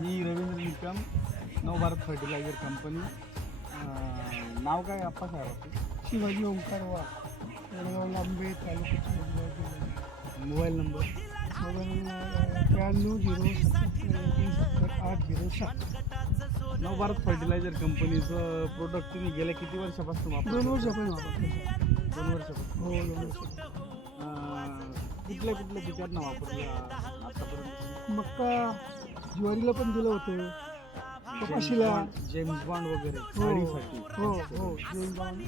मी रवींद्र निकम, नवभारत fertiliser company. नाव काय आप्पा साहेब आपलं? शिवाजी ओंकार वाघ, वडगाव लांबे, तालुका चिंचवड, जिल्हा. Mobile number? मोबाईल 9307 नवभारत फर्टिलायझर कंपनीचं प्रोडक्ट तुम्ही गेल्या किती वर्षापासून 2 वापरता? वर्षापर्यंत वापरतो. 2 वर्षापासून. हो 2 वर्ष. कुठल्या कुठल्या पिकांना वापरलं आतापर्यंत? मक्का, ज्वारीला पण दिलं होतं, कपाशीला. जेम्स बॉन्ड वगैरे हो गाडीसाठी? हो हो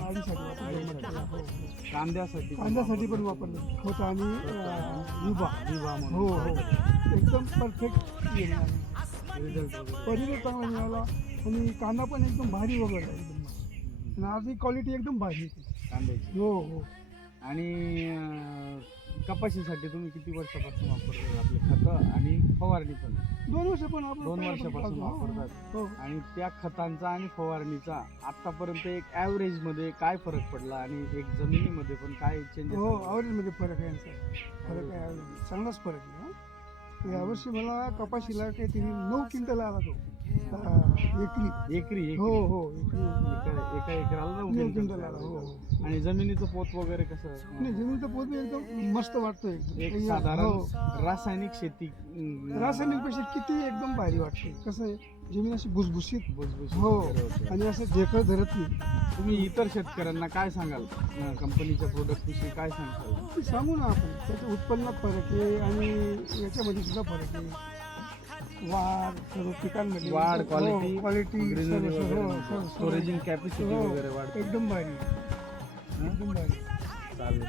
आडीसाठी वापरलं. हो कांद्यासाठी? कांद्यासाठी पण वापरलं खत आणि विभा. म्हणून. हो हो एकदम परफेक्ट रिझल्ट वगैरे? परिणाम चांगला मिळाला आणि कांदा पण एकदम भारी वगैरे एकदम, आणि आजही क्वालिटी एकदम भारी होती कांद्याची. हो हो. आणि कपाशीसाठी तुम्ही किती वर्षापासून वापरता आपले खतं आणि फवारणी पण? 2 वर्ष पण आपण 2 वर्षापासून वापरतात. हो. आणि त्या खतांचा आणि फवारणीचा आतापर्यंत एक ॲव्हरेज मध्ये काय फरक पडला आणि एक जमिनीमध्ये पण काय चेंजेस? हो ॲव्हरेजमध्ये फरक आहे यांचा. फरक आहे ॲव्हरेज, चांगलाच फरक आहे. यावर्षी मला कपाशीला काहीतरी 9 क्विंटल आला तो एकरी. हो हो एका एकराला 9 क्विंटल क्विंटल आला. हो हो. आणि जमिनीचं पोत वगैरे कसं? नाही जमिनीचं पोत एकदम मस्त वाटतोय. एक हो. साधारण रासायनिक शेती रासायनिक पेक्षा किती एकदम भारी वाटते. कसं आहे, जमीन अशी भुसभुशीत. हो वगैरे होते. आणि असं ढेकळ धरत नाही. तुम्ही इतर शेतकऱ्यांना काय सांगाल? कंपनीच्या प्रोडक्ट विषयी काय सांगाल? ते सांगू ना आपण, त्याच्या उत्पन्नात फरक आहे आणि याच्यामध्ये सुद्धा फरक आहे. वाढ सर्व पिकांमध्ये वाढ, क्वालिटी, क्वालिटी, स्टोरेजिंग कॅपॅसिटी वगैरे वाढते. एकदम भारी. एकदम भारी. चालेल.